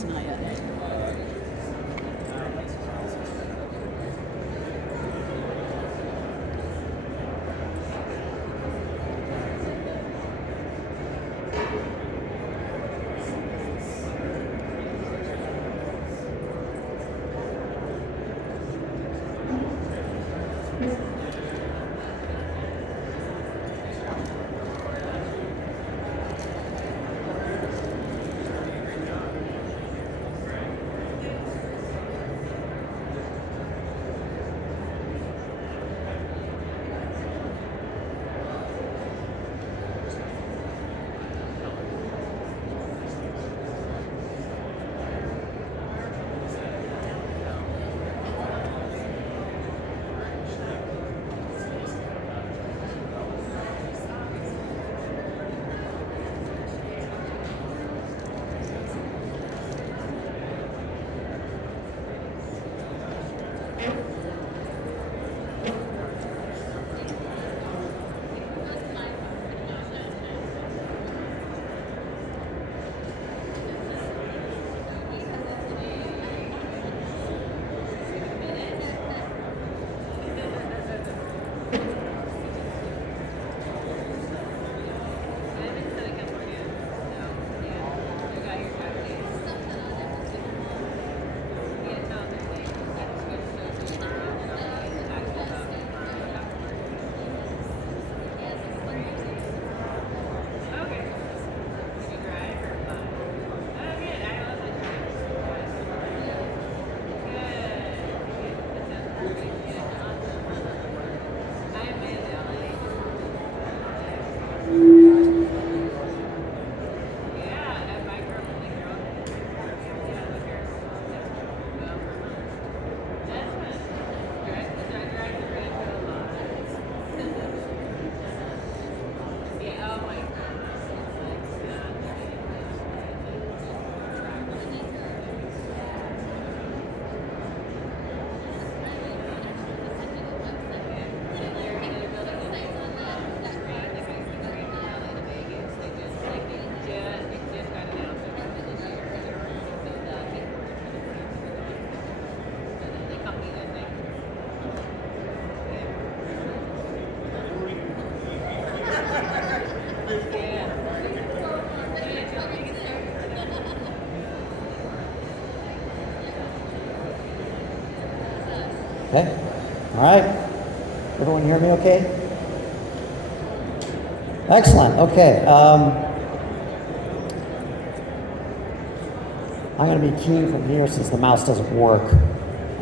It's not yet. Okay, all right. Everyone hear me okay? Excellent, okay. I'm gonna be keying from here since the mouse doesn't work.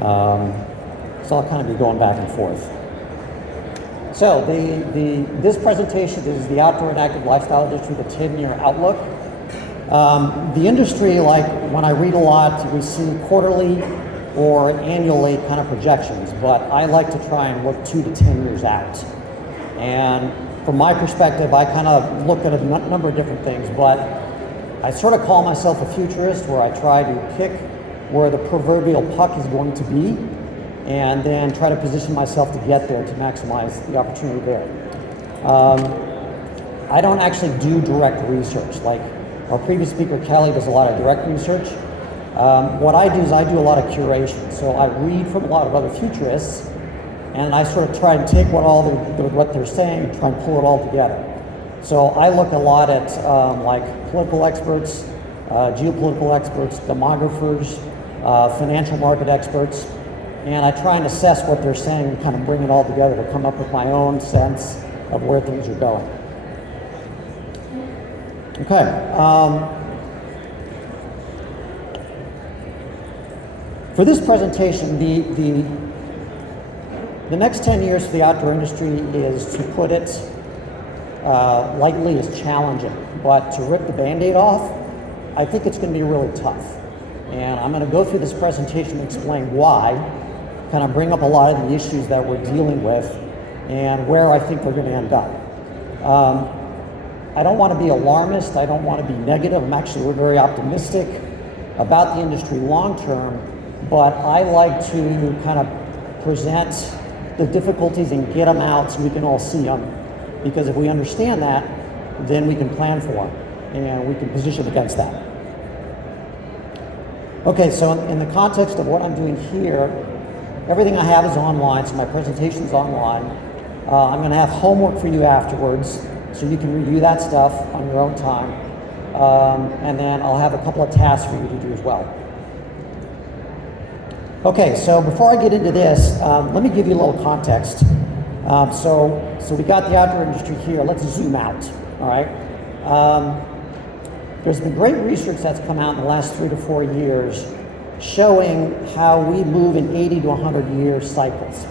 So I'll kind of be going back and forth. So this presentation is the Outdoor and Active Lifestyle Industry, the 10-year outlook. The industry, like when I read a lot, we see quarterly or annually kind of projections, but I like to try and look 2 to 10 years out. And from my perspective, I kind of look at a number of different things, but I sort of call myself a futurist, where I try to pick where the proverbial puck is going to be and then try to position myself to get there to maximize the opportunity there. I don't actually do direct research. Like our previous speaker, Kelly, does a lot of direct research. What I do is I do a lot of curation. So I read from a lot of other futurists, and I sort of try and take what they're saying and try and pull it all together. So I look a lot at like political experts, geopolitical experts, demographers, financial market experts, and I try and assess what they're saying and kind of bring it all together to come up with my own sense of where things are going. Okay. For this presentation, the next 10 years for the outdoor industry is, to put it lightly, is challenging. But to rip the Band-Aid off, I think it's going to be really tough. And I'm going to go through this presentation and explain why, kind of bring up a lot of the issues that we're dealing with and where I think they're going to end up. I don't want to be alarmist. I don't want to be negative. We're very optimistic about the industry long term. But I like to kind of present the difficulties and get them out so we can all see them. Because if we understand that, then we can plan for them and we can position against that. Okay, so in the context of what I'm doing here, everything I have is online, so my presentation's online. I'm going to have homework for you afterwards, so you can review that stuff on your own time. And then I'll have a couple of tasks for you to do as well. Okay, so before I get into this, let me give you a little context. So we got the outdoor industry here. Let's zoom out, all right? There's been great research that's come out in the last 3 to 4 years showing how we move in 80 to 100 year cycles.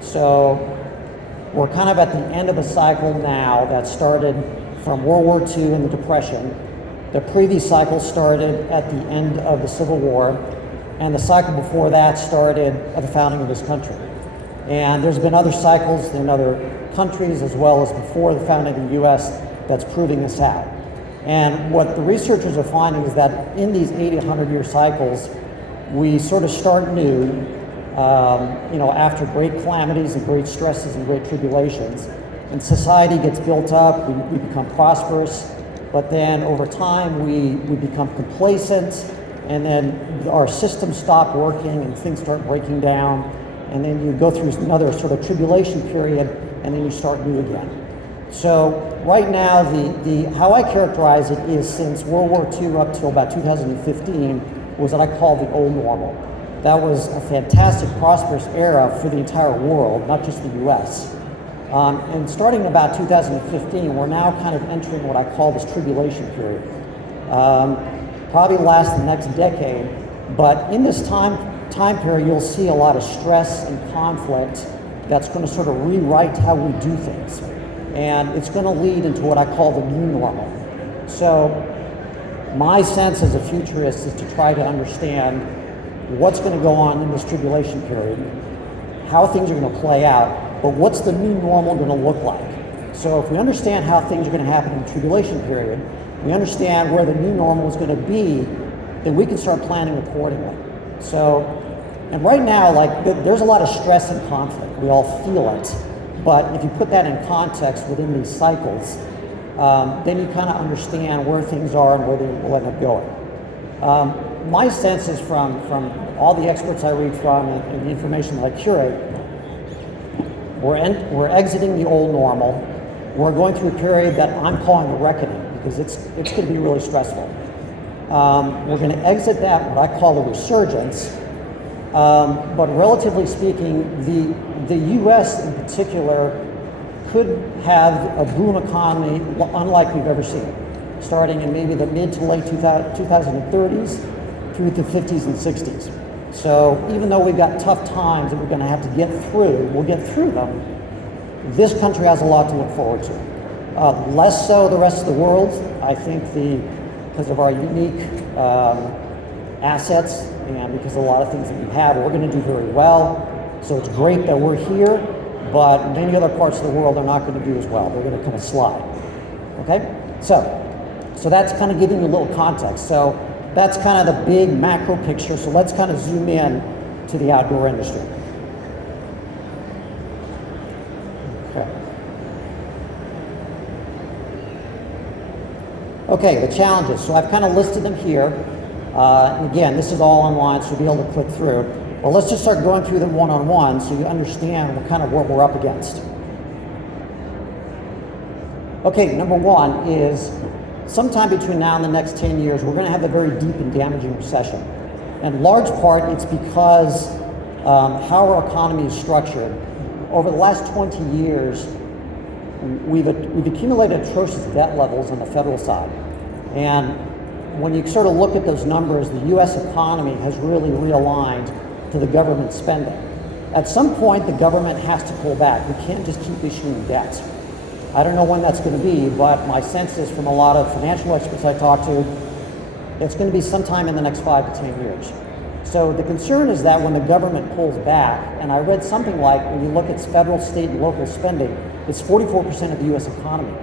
So we're kind of at the end of a cycle now that started from World War II and the Depression. The previous cycle started at the end of the Civil War, and the cycle before that started at the founding of this country. And there's been other cycles in other countries as well as before the founding of the US that's proving this out. And what the researchers are finding is that in these 80, 100 year cycles, we sort of start new, after great calamities and great stresses and great tribulations. And society gets built up, we become prosperous, but then over time we become complacent, and then our systems stop working and things start breaking down, and then you go through another sort of tribulation period, and then you start new again. So right now, the how I characterize it is since World War II up till about 2015 was what I call the old normal. That was a fantastic, prosperous era for the entire world, not just the US. And starting about 2015, we're now kind of entering what I call this tribulation period. Probably last the next decade, but in this time period, you'll see a lot of stress and conflict that's going to sort of rewrite how we do things. And it's going to lead into what I call the new normal. So my sense as a futurist is to try to understand what's going to go on in this tribulation period, how things are going to play out, but what's the new normal going to look like? So if we understand how things are going to happen in the tribulation period, we understand where the new normal is going to be, then we can start planning accordingly. So, and right now, there's a lot of stress and conflict. We all feel it. But if you put that in context within these cycles, then you kind of understand where things are and where they will end up going. My sense is from all the experts I read from and the information that I curate, we're exiting the old normal. We're going through a period that I'm calling the reckoning because it's going to be really stressful. We're going to exit that, what I call the resurgence. But relatively speaking, the U.S. in particular could have a boom economy unlike we've ever seen, starting in maybe the mid to late 2030s through the 50s and 60s. So even though we've got tough times that we're going to have to get through, we'll get through them. This country has a lot to look forward to. Less so the rest of the world. I think because of our unique assets and because of a lot of things that we have, we're going to do very well. So it's great that we're here, but many other parts of the world are not going to do as well. They're going to kind of slide. Okay? So that's kind of giving you a little context. So that's kind of the big macro picture. So let's kind of zoom in to the outdoor industry. Okay, the challenges. So I've kind of listed them here. And again, this is all online, so you'll be able to click through. Well, let's just start going through them one-on-one so you understand what we're up against. Okay, number one is sometime between now and the next 10 years, we're going to have a very deep and damaging recession. And in large part, it's because how our economy is structured. Over the last 20 years, we've accumulated atrocious debt levels on the federal side. And when you sort of look at those numbers, the U.S. economy has really realigned to the government spending. At some point, the government has to pull back. We can't just keep issuing debt. I don't know when that's going to be, but my sense is from a lot of financial experts I talk to, it's going to be sometime in the next 5 to 10 years. So the concern is that when the government pulls back, and I read something like when you look at federal, state, and local spending, it's 44% of the U.S. economy.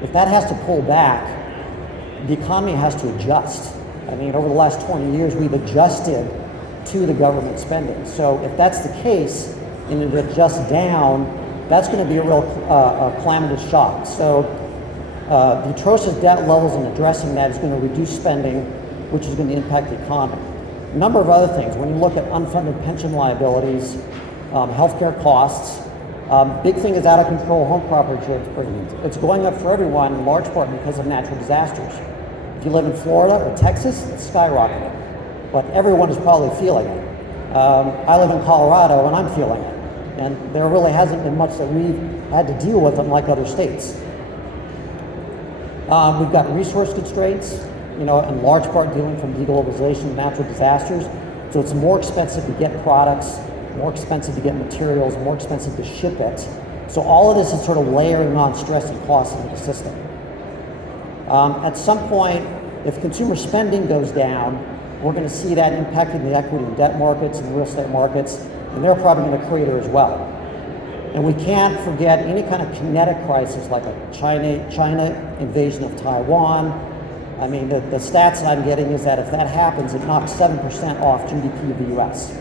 If that has to pull back, the economy has to adjust. I mean, over the last 20 years, we've adjusted to the government spending. So if that's the case, and it adjusts down, that's going to be a real calamitous shock. So the atrocious debt levels and addressing that is going to reduce spending, which is going to impact the economy. A number of other things. When you look at unfunded pension liabilities, healthcare costs, big thing is out of control home property insurance premiums. It's going up for everyone in large part because of natural disasters. If you live in Florida or Texas, it's skyrocketing, but everyone is probably feeling it. I live in Colorado and I'm feeling it, and there really hasn't been much that we've had to deal with unlike other states. We've got resource constraints, in large part dealing from deglobalization and natural disasters. So it's more expensive to get products, more expensive to get materials, more expensive to ship it. So all of this is sort of layering on stress and costs into the system. At some point, if consumer spending goes down, we're going to see that impacting the equity and debt markets and the real estate markets, and they're probably going to crater as well. And we can't forget any kind of kinetic crisis like a China invasion of Taiwan. I mean, the stats I'm getting is that if that happens, it knocks 7% off GDP of the US.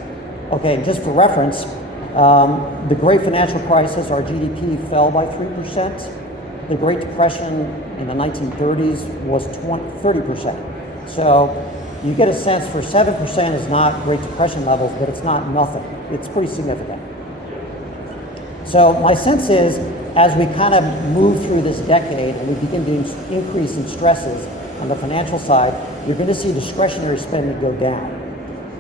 Okay, and just for reference, the Great Financial Crisis, our GDP fell by 3%. The Great Depression in the 1930s was 30%. So you get a sense for 7% is not Great Depression levels, but it's not nothing. It's pretty significant. So my sense is, as we kind of move through this decade and we begin to increase in stresses on the financial side, you're going to see discretionary spending go down.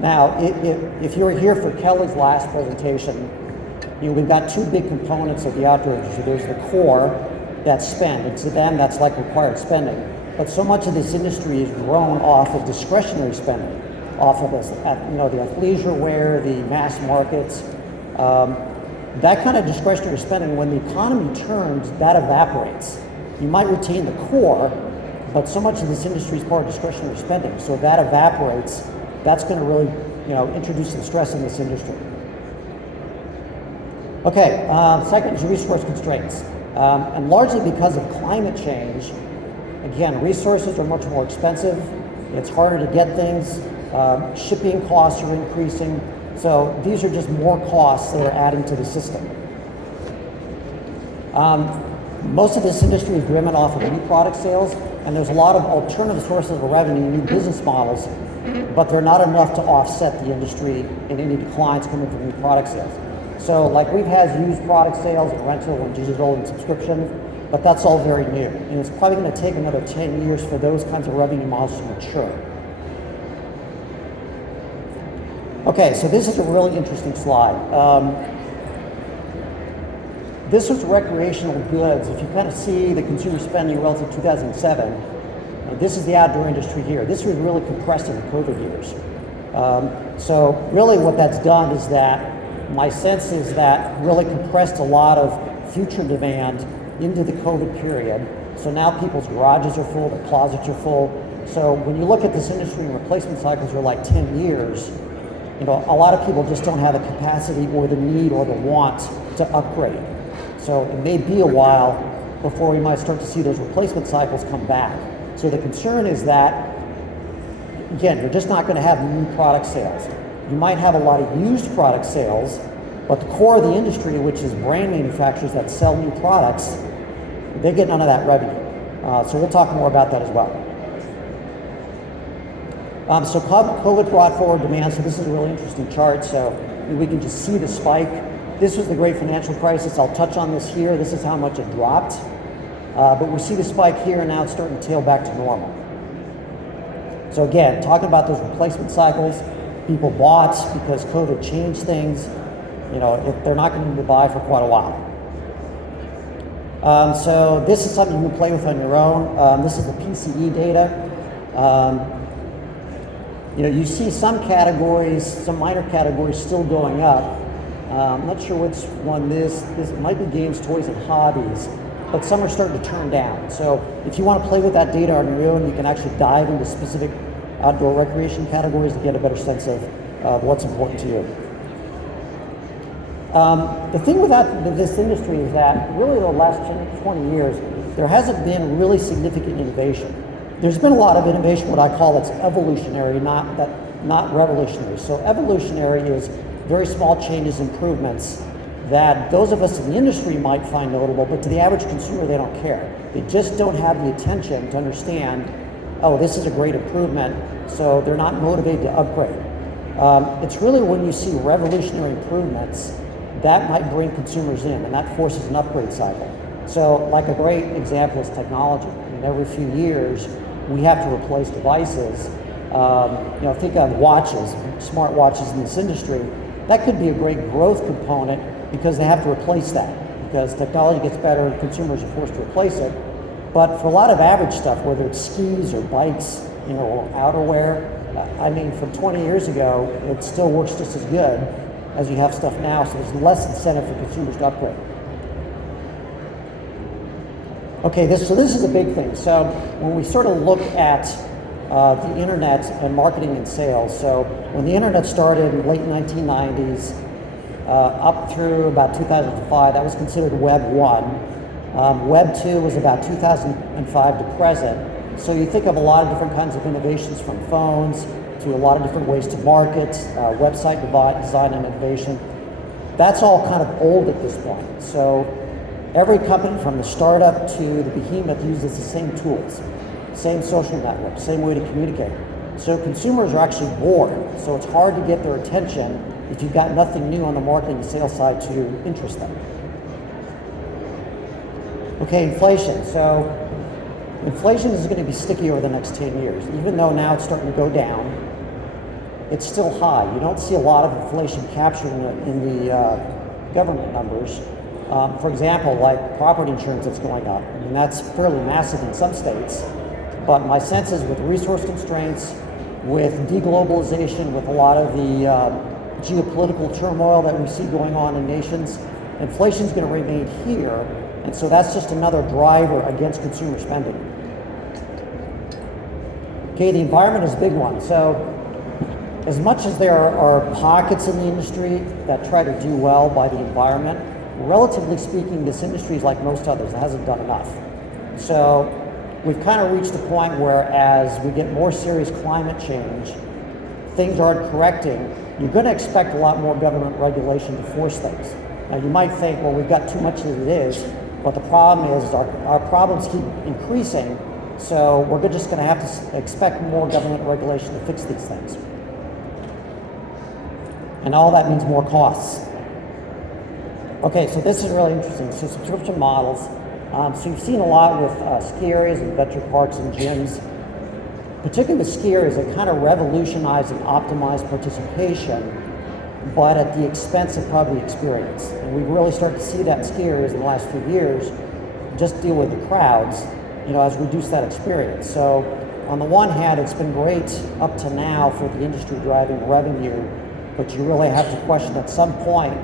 Now, if you were here for Kelly's last presentation, we've got two big components of the outdoor industry. There's the core, that's spend, and to them that's like required spending. But so much of this industry is grown off of discretionary spending, off of this, the athleisure wear, the mass markets. That kind of discretionary spending, when the economy turns, that evaporates. You might retain the core, but so much of this industry is part of discretionary spending. So if that evaporates, that's going to really, introduce some stress in this industry. Okay, second is resource constraints. And largely because of climate change, again, resources are much more expensive. It's harder to get things. Shipping costs are increasing. So these are just more costs that are adding to the system. Most of this industry is driven off of new product sales, and there's a lot of alternative sources of revenue, new business models, but they're not enough to offset the industry and any declines coming from new product sales. So like we've had used product sales and rental and digital and subscription, but that's all very new. And it's probably going to take another 10 years for those kinds of revenue models to mature. Okay, so this is a really interesting slide. This was recreational goods. If you kind of see the consumer spending relative to 2007, this is the outdoor industry here. This was really compressed in the COVID years. So really what that's done is that, my sense is that really compressed a lot of future demand into the COVID period. So now people's garages are full, their closets are full. So when you look at this industry and replacement cycles are like 10 years, a lot of people just don't have the capacity or the need or the want to upgrade. So it may be a while before we might start to see those replacement cycles come back. So the concern is that, again, you're just not going to have new product sales. You might have a lot of used product sales, but the core of the industry, which is brand manufacturers that sell new products, they get none of that revenue. So we'll talk more about that as well. So COVID brought forward demand. So this is a really interesting chart. So we can just see the spike. This was the Great Financial Crisis. I'll touch on this here. This is how much it dropped. But we see the spike here, and now it's starting to tail back to normal. So again, talking about those replacement cycles, people bought because COVID changed things. If they're not going to buy for quite a while. So this is something you can play with on your own. This is the PCE data. You see some categories, some minor categories still going up. I'm not sure which one this might be games, toys, and hobbies, but some are starting to turn down. So if you want to play with that data on your own, you can actually dive into specific outdoor recreation categories to get a better sense of what's important to you. The thing with this industry is that really the last 20 years, there hasn't been really significant innovation. There's been a lot of innovation, what I call it's evolutionary, not revolutionary. So evolutionary is very small changes, improvements that those of us in the industry might find notable, but to the average consumer, they don't care. They just don't have the attention to understand, oh, this is a great improvement, so they're not motivated to upgrade. It's really when you see revolutionary improvements that might bring consumers in, and that forces an upgrade cycle. So, like a great example is technology. I mean, every few years, we have to replace devices. Think of watches, smart watches in this industry. That could be a great growth component because they have to replace that. Because technology gets better and consumers are forced to replace it. But for a lot of average stuff, whether it's skis or bikes, or outerwear, I mean, from 20 years ago, it still works just as good as you have stuff now, so there's less incentive for consumers to upgrade. Okay, this is a big thing. So when we sort of look at the internet and marketing and sales, so when the internet started in the late 1990s, up through about 2005, that was considered Web 1. Web 2 was about 2005 to present. So you think of a lot of different kinds of innovations, from phones to a lot of different ways to market, website design and innovation. That's all kind of old at this point. So every company from the startup to the behemoth uses the same tools, same social network, same way to communicate. So consumers are actually bored. So it's hard to get their attention if you've got nothing new on the marketing and sales side to interest them. Okay, inflation. So inflation is going to be sticky over the next 10 years. Even though now it's starting to go down, it's still high. You don't see a lot of inflation captured in the government numbers. For example, like property insurance that's going up. I mean, that's fairly massive in some states. But my sense is with resource constraints, with deglobalization, with a lot of the geopolitical turmoil that we see going on in nations, inflation is going to remain here. And so that's just another driver against consumer spending. Okay, the environment is a big one. So as much as there are pockets in the industry that try to do well by the environment, relatively speaking, this industry is like most others. It hasn't done enough. So we've kind of reached a point where as we get more serious climate change, things aren't correcting, you're going to expect a lot more government regulation to force things. Now you might think, well, we've got too much as it is, but the problem is our problems keep increasing, so we're just going to have to expect more government regulation to fix these things. And all that means more costs. Okay, so this is really interesting. So subscription models. So you've seen a lot with ski areas and adventure parks and gyms. Particularly with ski areas, they kind of revolutionized and optimized participation, but at the expense of probably experience. And we've really started to see that in ski areas in the last few years, just deal with the crowds, as reduce that experience. So on the one hand, it's been great up to now for the industry driving revenue, but you really have to question at some point,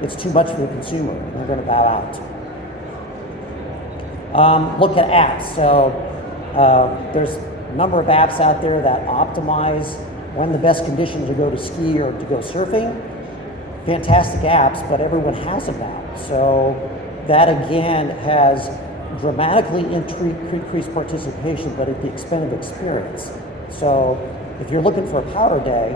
it's too much for the consumer, and they're going to bow out. Look at apps. So there's a number of apps out there that optimize when the best conditions to go to ski or to go surfing. Fantastic apps, but everyone has them now. So that again has dramatically increased participation, but at the expense of experience. So if you're looking for a powder day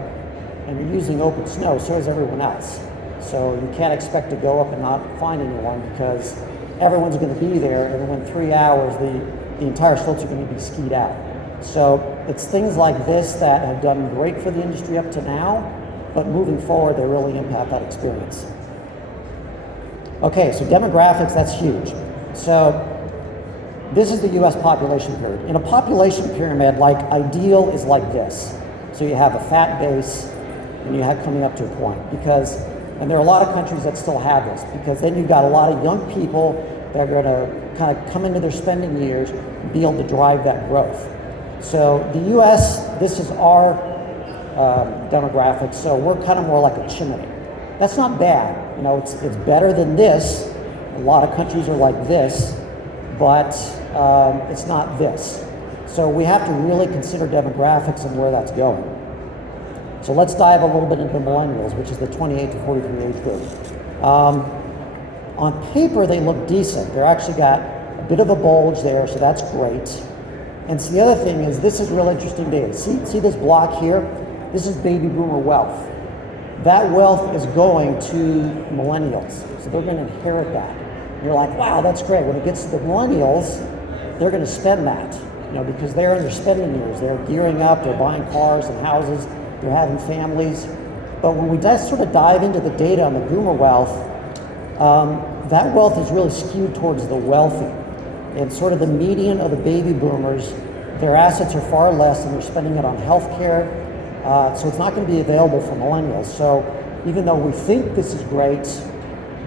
and you're using open snow, so is everyone else. So you can't expect to go up and not find anyone because everyone's going to be there, and within 3 hours, the entire slopes are going to be skied out. So it's things like this that have done great for the industry up to now, but moving forward, they really impact that experience. Okay, so demographics, that's huge. So this is the US population pyramid. In a population pyramid, like ideal is like this. So you have a fat base, and you have coming up to a point, and there are a lot of countries that still have this, because then you've got a lot of young people that are going to kind of come into their spending years and be able to drive that growth. So the US, this is our demographics, so we're kind of more like a chimney. That's not bad, it's better than this. A lot of countries are like this, but it's not this. So we have to really consider demographics and where that's going. So let's dive a little bit into millennials, which is the 28 to 43 age group. On paper, they look decent. They're actually got a bit of a bulge there, so that's great. And so the other thing is, this is real interesting data. See this block here? This is baby boomer wealth. That wealth is going to millennials, so they're going to inherit that. And you're like, wow, that's great. When it gets to the millennials, they're going to spend that, because they're in their spending years. They're gearing up, they're buying cars and houses, you're having families. But when we just sort of dive into the data on the boomer wealth, that wealth is really skewed towards the wealthy. And sort of the median of the baby boomers, their assets are far less and they're spending it on healthcare. So it's not going to be available for millennials. So even though we think this is great,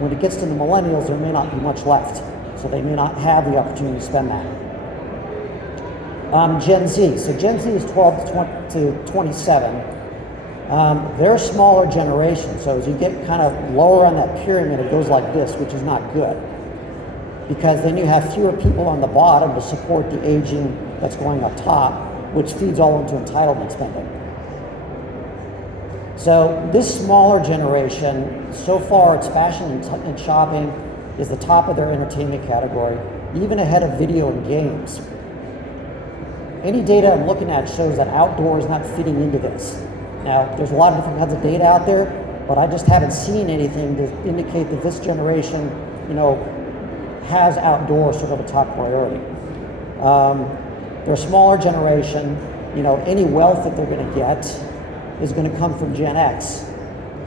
when it gets to the millennials, there may not be much left. So they may not have the opportunity to spend that. Gen Z. So Gen Z is 12 to 27. They're a smaller generation. So as you get kind of lower on that pyramid, it goes like this, which is not good. Because then you have fewer people on the bottom to support the aging that's going up top, which feeds all into entitlement spending. So this smaller generation, so far it's fashion and shopping is the top of their entertainment category, even ahead of video and games. Any data I'm looking at shows that outdoor is not fitting into this. Now, there's a lot of different kinds of data out there, but I just haven't seen anything to indicate that this generation, has outdoor sort of a top priority. They're a smaller generation. Any wealth that they're going to get is going to come from Gen X,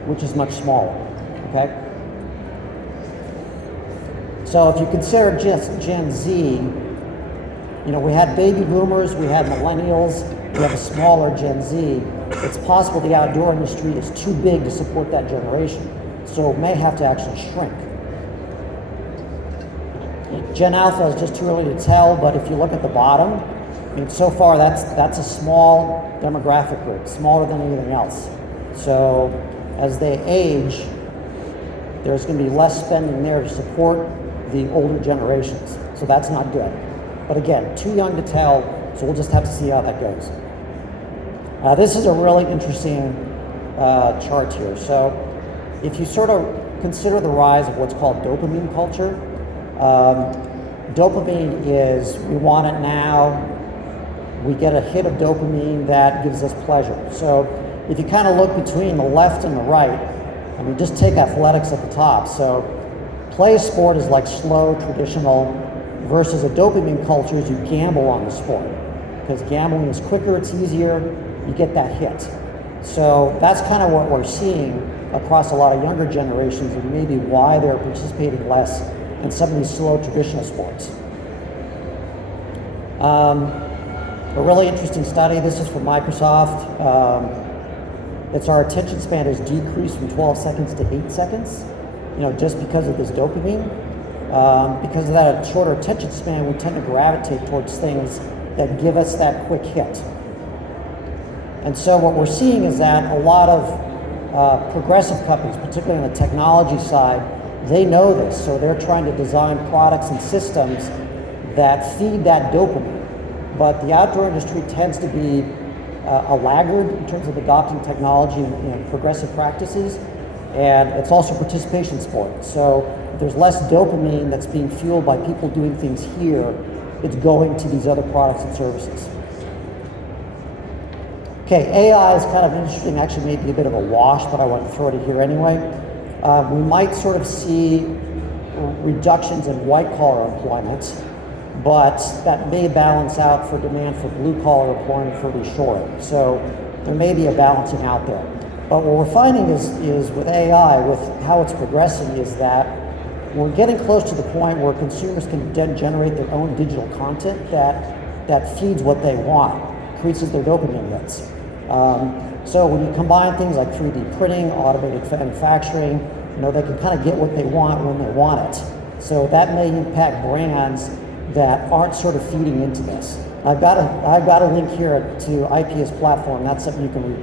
which is much smaller. Okay. So if you consider just Gen Z, we had baby boomers, we had millennials, we have a smaller Gen Z. It's possible the outdoor industry is too big to support that generation, so it may have to actually shrink. Gen Alpha is just too early to tell, but if you look at the bottom, so far that's a small demographic group, smaller than anything else. So as they age, there's going to be less spending there to support the older generations. So that's not good. But again, too young to tell, so we'll just have to see how that goes. This is a really interesting chart here. So if you sort of consider the rise of what's called dopamine culture, dopamine is, we want it now, we get a hit of dopamine that gives us pleasure. So if you kind of look between the left and the right, just take athletics at the top. So play sport is like slow, traditional, versus a dopamine culture is you gamble on the sport. Because gambling is quicker, it's easier, you get that hit. So that's kind of what we're seeing across a lot of younger generations and maybe why they're participating less in some of these slow traditional sports. A really interesting study, this is from Microsoft. It's our attention span has decreased from 12 seconds to 8 seconds, just because of this dopamine. Because of that shorter attention span, we tend to gravitate towards things that give us that quick hit. And so what we're seeing is that a lot of progressive companies, particularly on the technology side, they know this, so they're trying to design products and systems that feed that dopamine. But the outdoor industry tends to be a laggard in terms of adopting technology and progressive practices, and it's also participation sport. So if there's less dopamine that's being fueled by people doing things here, it's going to these other products and services. Okay, AI is kind of interesting, actually maybe a bit of a wash, but I want to throw it in here anyway. We might sort of see reductions in white-collar employment, but that may balance out for demand for blue-collar employment for reshoring. So there may be a balancing out there. But what we're finding is with AI, with how it's progressing, is that we're getting close to the point where consumers can generate their own digital content that feeds what they want, increases their dopamine hits. So when you combine things like 3D printing, automated manufacturing, they can kind of get what they want when they want it. So that may impact brands that aren't sort of feeding into this. I've got a link here to IP's platform. That's something you can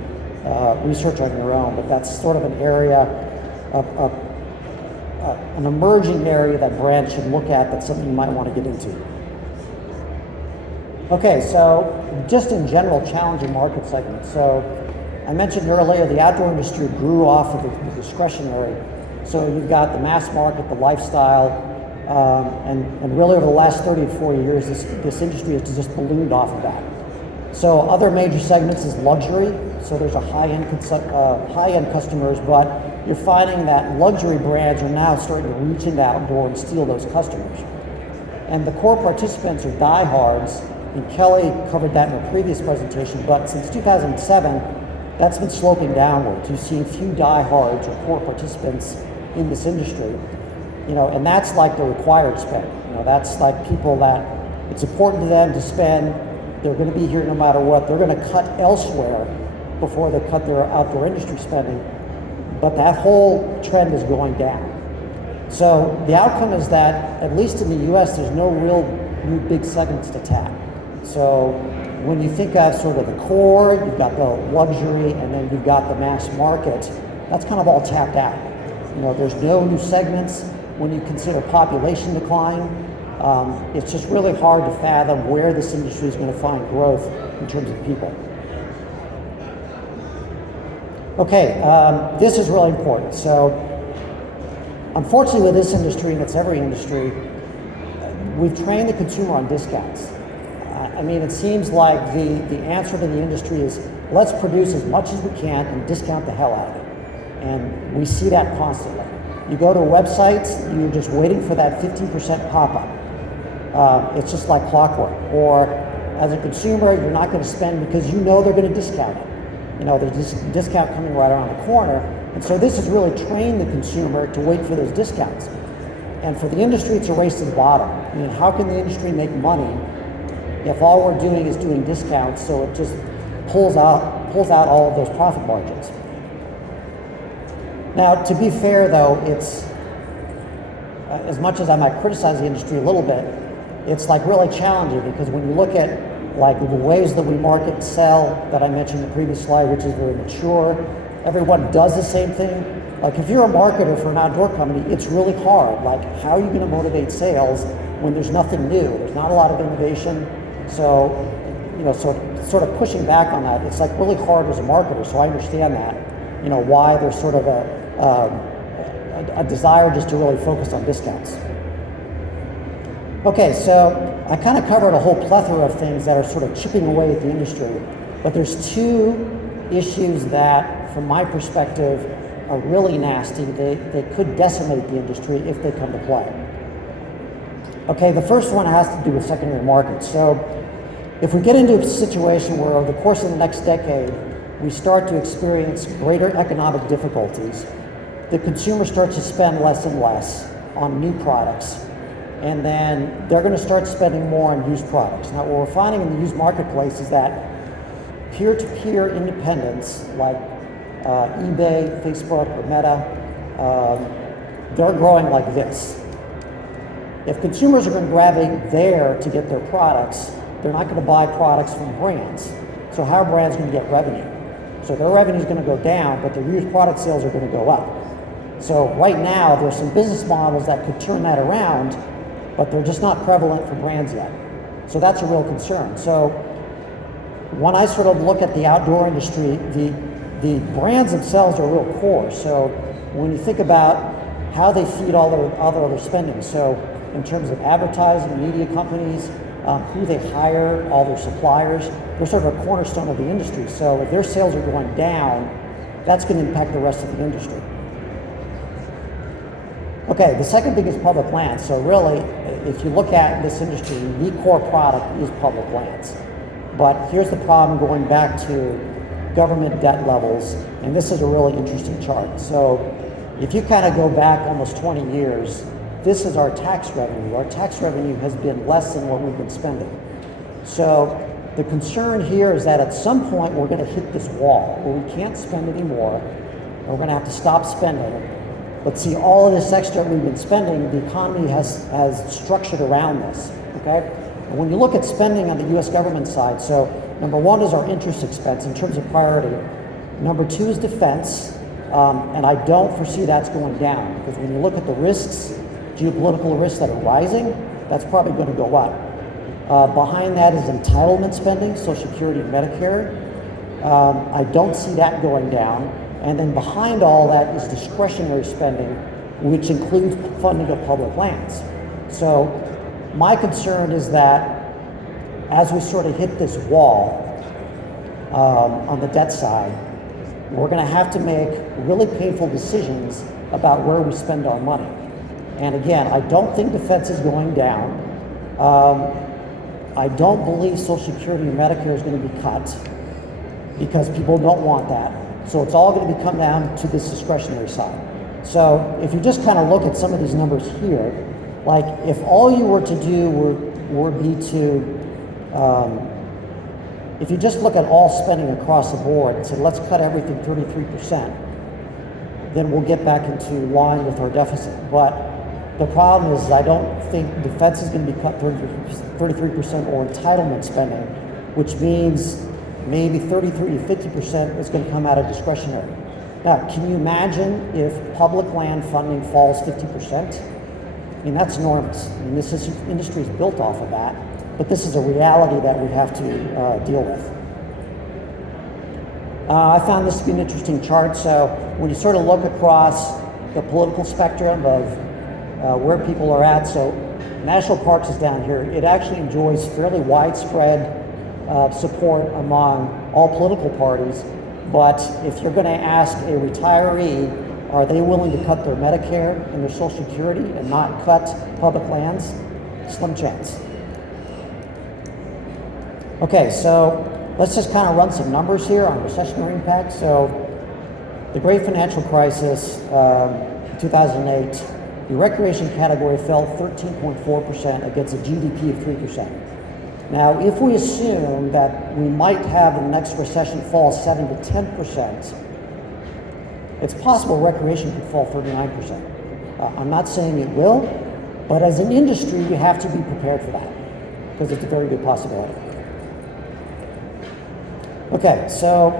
research on your own, but that's sort of an area, an emerging area that brands should look at. That's something you might want to get into. Okay, so just in general, challenging market segments. So I mentioned earlier the outdoor industry grew off of the discretionary. So you've got the mass market, the lifestyle, and really over the last 30 to 40 years, this industry has just ballooned off of that. So other major segments is luxury. So there's a high-end customers, but you're finding that luxury brands are now starting to reach into outdoor and steal those customers. And the core participants are diehards, and Kelly covered that in her previous presentation, but since 2007, that's been sloping downwards. You've seen few diehards or core participants in this industry, and that's like the required spend. That's like people that it's important to them to spend. They're going to be here no matter what. They're going to cut elsewhere before they cut their outdoor industry spending. But that whole trend is going down. So the outcome is that, at least in the US, there's no real new big segments to tap. So when you think of sort of the core, you've got the luxury, and then you've got the mass market, that's kind of all tapped out. There's no new segments. When you consider population decline, it's just really hard to fathom where this industry is going to find growth in terms of people. Okay, this is really important. So, unfortunately, with this industry, and it's every industry, we've trained the consumer on discounts. It seems like the answer to the industry is let's produce as much as we can and discount the hell out of it. And we see that constantly. You go to websites, you're just waiting for that 15% pop-up. It's just like clockwork. Or as a consumer, you're not going to spend because they're going to discount it. There's this discount coming right around the corner. And so this has really trained the consumer to wait for those discounts. And for the industry, it's a race to the bottom. How can the industry make money if all we're doing is doing discounts, so it just pulls out all of those profit margins? Now, to be fair though, it's, as much as I might criticize the industry a little bit, it's like really challenging, because when you look at like the ways that we market and sell that I mentioned in the previous slide, which is very mature, everyone does the same thing. Like if you're a marketer for an outdoor company, it's really hard. Like how are you going to motivate sales when there's nothing new? There's not a lot of innovation. So, sort of pushing back on that, it's like really hard as a marketer. So I understand that, why there's sort of a desire just to really focus on discounts. Okay, so I kind of covered a whole plethora of things that are sort of chipping away at the industry, but there's two issues that, from my perspective, are really nasty. They could decimate the industry if they come to play. Okay, the first one has to do with secondary markets. So if we get into a situation where over the course of the next decade, we start to experience greater economic difficulties, the consumer starts to spend less and less on new products, and then they're going to start spending more on used products. Now, what we're finding in the used marketplace is that peer-to-peer independents like eBay, Facebook, or Meta, they're growing like this. If consumers are going to gravitate there to get their products, they're not going to buy products from brands. So how are brands going to get revenue? So their revenue is going to go down, but their used product sales are going to go up. So right now, there's some business models that could turn that around, but they're just not prevalent for brands yet. So that's a real concern. So when I sort of look at the outdoor industry, the brands themselves are real core. So when you think about how they feed all their other spending, so in terms of advertising, media companies, who they hire, all their suppliers, they're sort of a cornerstone of the industry. So if their sales are going down, that's going to impact the rest of the industry. Okay, the second thing is public lands. So really, if you look at this industry, the core product is public lands. But here's the problem going back to government debt levels, and this is a really interesting chart. So if you kind of go back almost 20 years, this is our tax revenue. Our tax revenue has been less than what we've been spending. So the concern here is that at some point we're going to hit this wall where we can't spend anymore, and we're going to have to stop spending. But see, all of this extra we've been spending, the economy has structured around this, okay? And when you look at spending on the US government side, so number one is our interest expense in terms of priority. Number two is defense, and I don't foresee that's going down, because when you look at the risks, geopolitical risks that are rising, that's probably going to go up. Behind that is entitlement spending, Social Security and Medicare. I don't see that going down. And then behind all that is discretionary spending, which includes funding of public lands. So my concern is that as we sort of hit this wall on the debt side, we're going to have to make really painful decisions about where we spend our money. And again, I don't think defense is going down. I don't believe Social Security and Medicare is going to be cut. because people don't want that. So it's all going to come down to this discretionary side. So if you just kind of look at some of these numbers here, like if all you were to do would be to, if you just look at all spending across the board and said, let's cut everything 33%, then we'll get back into line with our deficit. But the problem is I don't think defense is going to be cut 33% or entitlement spending, which means maybe 33 to 50% is going to come out of discretionary. Now, can you imagine if public land funding falls 50%? I mean, that's enormous. I mean, this industry is built off of that, but this is a reality that we have to deal with. I found this to be an interesting chart. So when you sort of look across the political spectrum of where people are at, so National Parks is down here. It actually enjoys fairly widespread support among all political parties. But if you're going to ask a retiree, are they willing to cut their Medicare and their Social Security and not cut public lands? Slim chance. Okay, so let's just kind of run some numbers here on recessionary impact. So the Great Financial Crisis, 2008, the recreation category fell 13.4% against a GDP of 3%. Now, if we assume that we might have the next recession fall 7 to 10%, it's possible recreation could fall 39%. I'm not saying it will, but as an industry, we have to be prepared for that because it's a very good possibility. Okay, so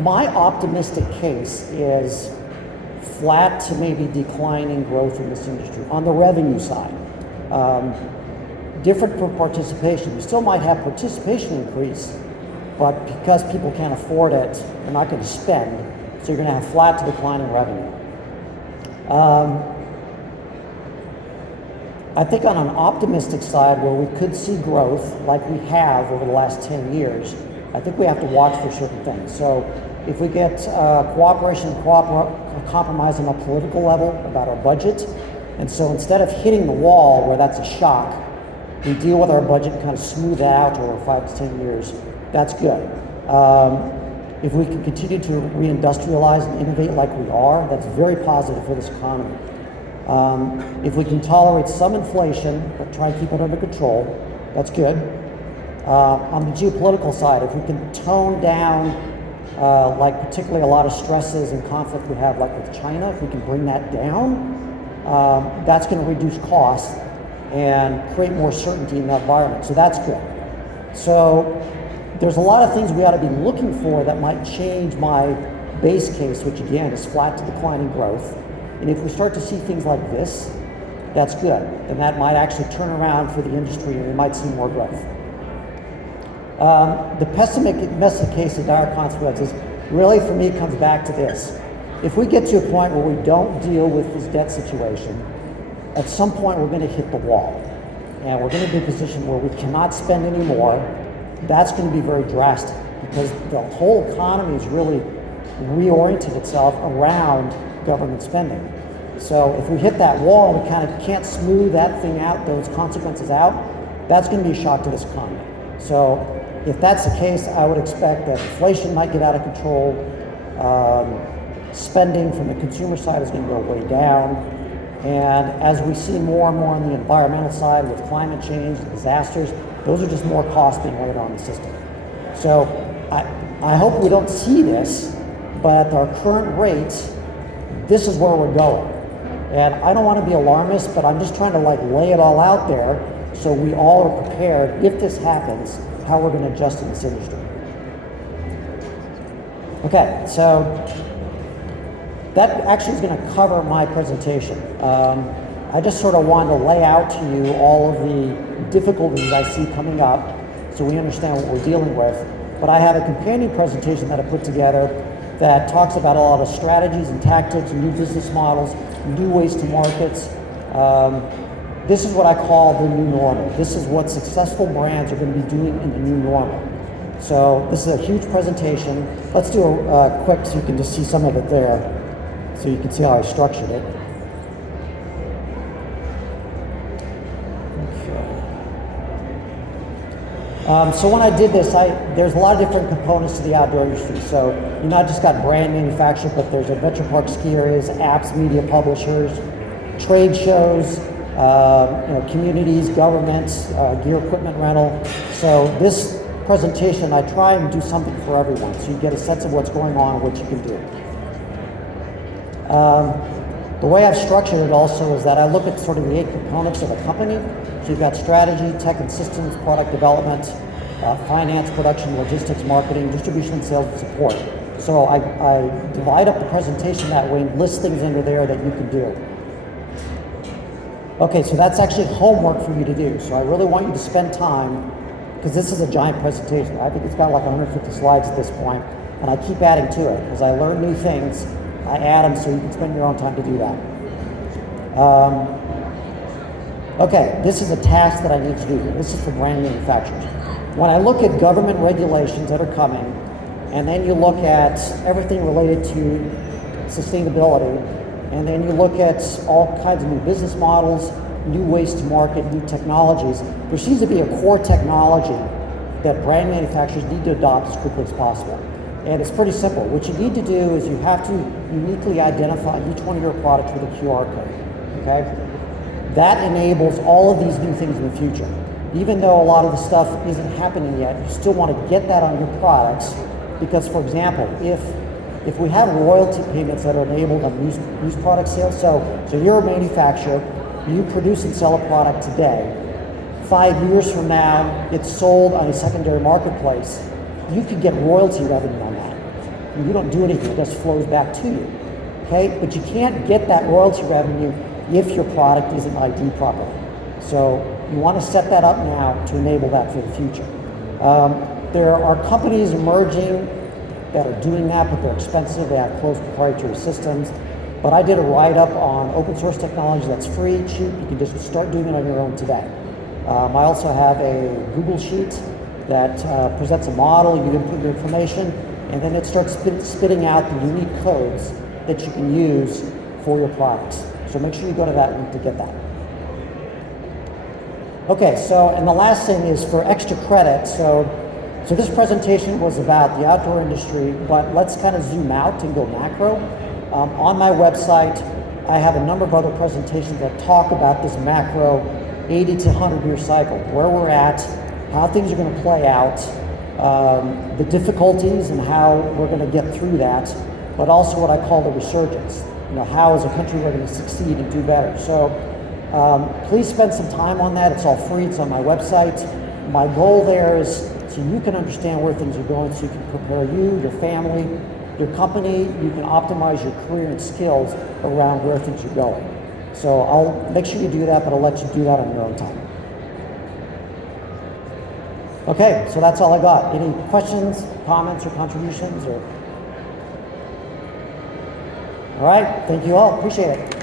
my optimistic case is flat to maybe declining growth in this industry on the revenue side. Different for participation. You still might have participation increase, but because people can't afford it, they're not going to spend, so you're going to have flat to declining revenue. I think on an optimistic side where we could see growth like we have over the last 10 years, I think we have to watch for certain things. So if we get cooperation and compromise on a political level about our budget, and so instead of hitting the wall where that's a shock, we deal with our budget and kind of smooth it out over 5 to 10 years, that's good. If we can continue to reindustrialize and innovate like we are, that's very positive for this economy. If we can tolerate some inflation, but try and keep it under control, that's good. On the geopolitical side, if we can tone down, like particularly a lot of stresses and conflict we have like with China, if we can bring that down, that's going to reduce costs and create more certainty in that environment. So that's good. So there's a lot of things we ought to be looking for that might change my base case, which again is flat to declining growth. And if we start to see things like this, that's good. And that might actually turn around for the industry and we might see more growth. The pessimistic case of dire consequences really for me comes back to this. If we get to a point where we don't deal with this debt situation, at some point we're going to hit the wall. And we're going to be in a position where we cannot spend anymore. That's going to be very drastic because the whole economy has really reoriented itself around government spending. So if we hit that wall and we kind of can't smooth that thing out, those consequences out, that's going to be a shock to this economy. So if that's the case, I would expect that inflation might get out of control. Spending from the consumer side is going to go way down. And as we see more and more on the environmental side with climate change and disasters, those are just more costs being laid on the system. So I hope we don't see this, but at our current rates, this is where we're going. And I don't want to be alarmist, but I'm just trying to lay it all out there so we all are prepared if this happens, how we're going to adjust in this industry. Okay, so that actually is going to cover my presentation. I just sort of wanted to lay out to you all of the difficulties I see coming up so we understand what we're dealing with. But I have a companion presentation that I put together that talks about a lot of strategies and tactics, new business models, new ways to markets. This is what I call the new normal. This is what successful brands are going to be doing in the new normal. So this is a huge presentation. Let's do a quick so you can just see some of it there. So you can see how I structured it. Okay. So when I did this, there's a lot of different components to the outdoor industry. So you not just got brand manufacturer, but there's adventure park ski areas, apps, media publishers, trade shows, communities, governments, gear equipment rental. So this presentation, I try and do something for everyone, so you get a sense of what's going on and what you can do. The way I've structured it also is that I look at sort of the 8 components of a company. So you've got strategy, tech and systems, product development, finance, production, logistics, marketing, distribution, and sales, and support. So I divide up the presentation that way and list things under there that you can do. Okay, so that's actually homework for you to do. So I really want you to spend time, because this is a giant presentation. I think it's got like 150 slides at this point, and I keep adding to it. As I learn new things, I add them so you can spend your own time to do that. Okay, this is a task that I need to do. This is for brand manufacturers. When I look at government regulations that are coming, and then you look at everything related to sustainability, and then you look at all kinds of new business models, new ways to market, new technologies, there seems to be a core technology that brand manufacturers need to adopt as quickly as possible. And it's pretty simple. What you need to do is you have to uniquely identify each one of your products with a QR code, okay? That enables all of these new things in the future. Even though a lot of the stuff isn't happening yet, you still want to get that on your products, because, for example, if we have royalty payments that are enabled on used product sales, so you're a manufacturer, you produce and sell a product today, 5 years from now, it's sold on a secondary marketplace, you could get royalty revenue on that. And you don't do anything, it just flows back to you, okay? But you can't get that royalty revenue if your product isn't ID properly. So you want to set that up now to enable that for the future. There are companies emerging that are doing that, but they're expensive, they have closed proprietary systems. But I did a write-up on open source technology that's free, cheap, you can just start doing it on your own today. I also have a Google Sheet that presents a model, you input your information, and then it starts spitting out the unique codes that you can use for your products. So make sure you go to that link to get that. Okay, so, and the last thing is for extra credit. So this presentation was about the outdoor industry, but let's kind of zoom out and go macro. On my website, I have a number of other presentations that talk about this macro 80 to 100 year cycle, where we're at, how things are going to play out, the difficulties and how we're going to get through that, but also what I call the resurgence. How as a country we're going to succeed and do better. So please spend some time on that. It's all free, it's on my website. My goal there is so you can understand where things are going, so you can prepare you, your family, your company, you can optimize your career and skills around where things are going. So I'll make sure you do that, but I'll let you do that on your own time. Okay, so that's all I got. Any questions, comments, or contributions? All right, thank you all, appreciate it.